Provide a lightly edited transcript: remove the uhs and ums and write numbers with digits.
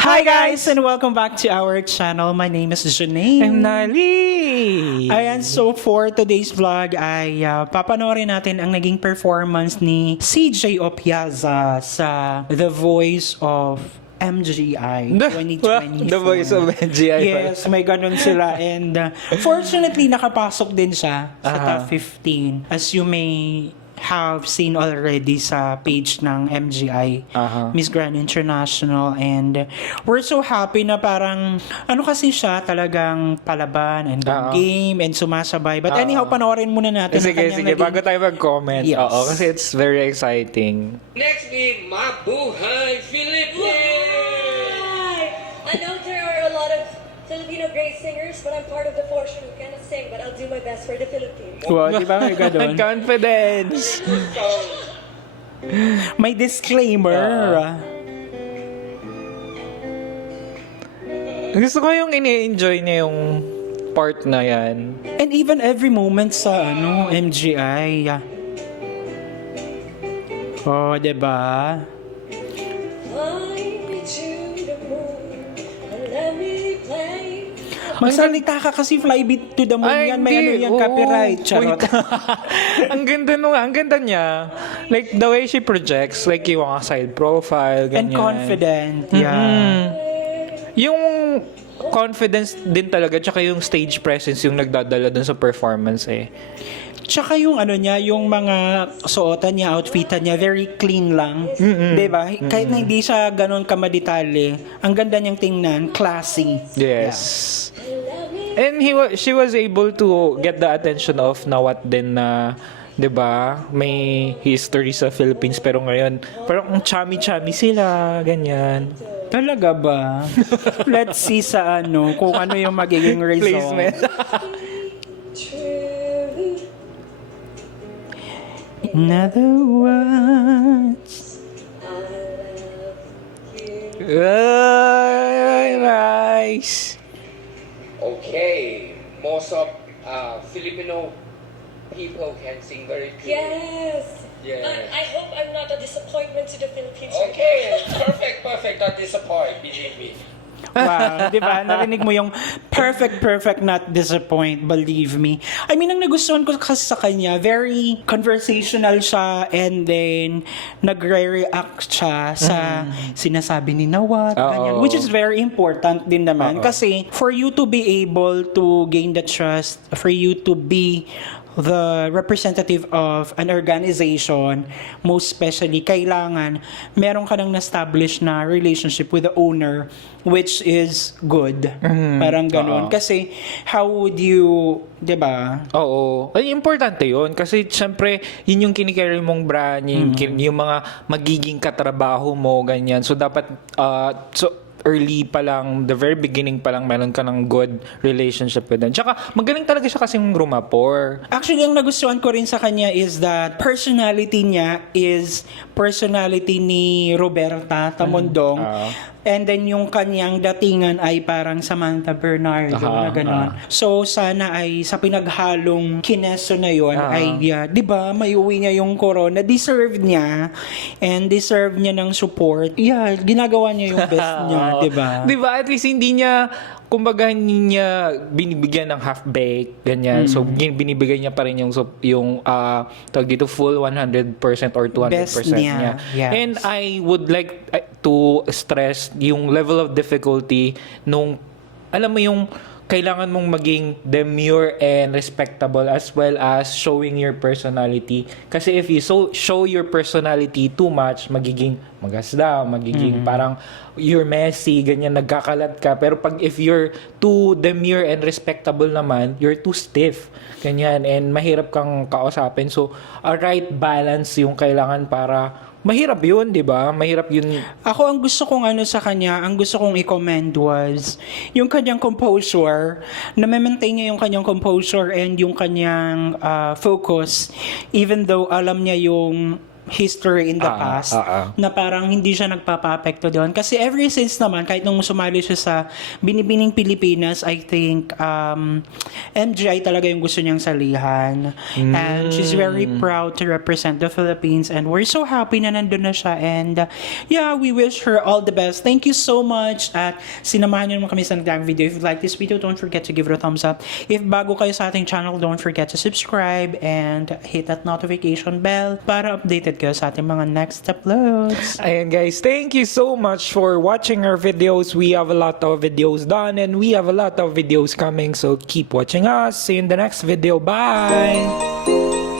Hi guys and welcome back to our channel. My name is Janine. I'm Nali. Ayan, so for today's vlog ay papanoorin natin ang naging performance ni CJ Opiaza sa The Voice of MGI 2024. The Voice of MGI. Yes, may ganun sila. And fortunately, nakapasok din siya sa top 15. As you may have seen already sa page ng MGI, Miss Grand International, and we're so happy na parang ano kasi siya talagang palaban and game and sumasabay. But anyhow, panoorin muna natin. Sige, bago tayo mag-comment. Yes. Oo, kasi it's very exciting. Next ni Mabuhay Philippines! I know there are a lot of Filipino great singers, but I'm part of the portion who cannot sing, but I'll do my best for the Philippines. Wow, di ba may ganun? Confidence. May disclaimer. Gusto ko yung ini-enjoy niya yung part na yan. And even every moment sa MGI. Oh, di ba? Fly me to the moon and let me play. Magsalita ka kasi Fly Beat to the Moon yan. May ano yan, copyright. Charot. ang ganda niya. Like, the way she projects, like yung mga side profile, ganyan. And confident. Yeah. Yung confidence din talaga, tsaka yung stage presence yung nagdadala dun sa performance eh. Tsaka yung ano niya, yung mga suotan niya, outfitan niya, very clean lang. Diba? Kahit na hindi siya ganun kamaditali, ang ganda niyang tingnan, classy. Yes. And she was able to get the attention of Nawat din na, 'di ba? May history sa Philippines pero ngayon parang ang chami-chami sila, ganyan. Talaga ba? Let's see sa kung ano yung magiging result. Placement. True. In other words, Ay, nice. Okay, most of Filipino people can sing very clearly. Yes. Yes. I hope I'm not a disappointment to the Philippines. Okay, perfect, not disappoint, believe me. wow, di ba? Narinig mo yung perfect, not disappoint, believe me. I mean, ang nagustuhan ko kasi sa kanya, very conversational siya and then nagre-react siya sa sinasabi ni Nawat, ganyan, which is very important din naman. Kasi for you to be able to gain the trust, for you to be the representative of an organization, most especially, kailangan meron ka nang na-establish na relationship with the owner, which is good. Parang ganun. Kasi, how would you, di ba? Oo. Ay, importante yun. Kasi, syempre, yun yung kinikerry mong brand, yung mga magiging katrabaho mo, ganyan. So, dapat, early pa lang, the very beginning pa lang, meron ka ng good relationship with them. Tsaka, magaling talaga siya kasing rumapor. Actually, ang nagustuhan ko rin sa kanya is that personality niya is personality ni Roberta Tamondong. And then yung kanyang datingan ay parang Samantha Bernardo na gano'n. So sana ay sa pinaghalong kineso na yon ay, di ba, maiuwi niya yung corona. Deserve niya. And deserve niya ng support. Yeah, ginagawa niya yung best niya, di ba? Di ba? At least hindi niya, kumbaga hindi niya binibigyan ng half-baked, ganyan. So, binibigay niya pa rin yung tawag dito, full 100% or 200% Best niya. Yes. And I would like to stress yung level of difficulty nung, alam mo yung, kailangan mong maging demure and respectable as well as showing your personality. Kasi if you show your personality too much, magiging magasda, magiging parang you're messy, ganyan, nagkakalat ka. Pero if you're too demure and respectable naman, you're too stiff. Ganyan, and mahirap kang kausapin. So, a right balance yung kailangan para mahirap yun, di ba? Mahirap yun. Ako, ang gusto kong sa kanya, ang gusto kong i-commend was yung kanyang composure, na maintain niya yung kanyang composure and yung kanyang focus, even though alam niya yung history in the past na parang hindi siya nagpapa-apekto doon. Kasi ever since naman, kahit nung sumali siya sa Binibining Pilipinas, I think MGI talaga yung gusto niyang salihan. And she's very proud to represent the Philippines, and we're so happy na nandun na siya. And yeah, we wish her all the best. Thank you so much at sinamahan niyo naman kami sa nagdaang video. If you like this video, don't forget to give it a thumbs up. If bago kayo sa ating channel, don't forget to subscribe and hit that notification bell para updated kayo sa ating mga next uploads. Ayan guys, thank you so much for watching our videos. We have a lot of videos done and we have a lot of videos coming, so keep watching us. See you in the next video. Bye!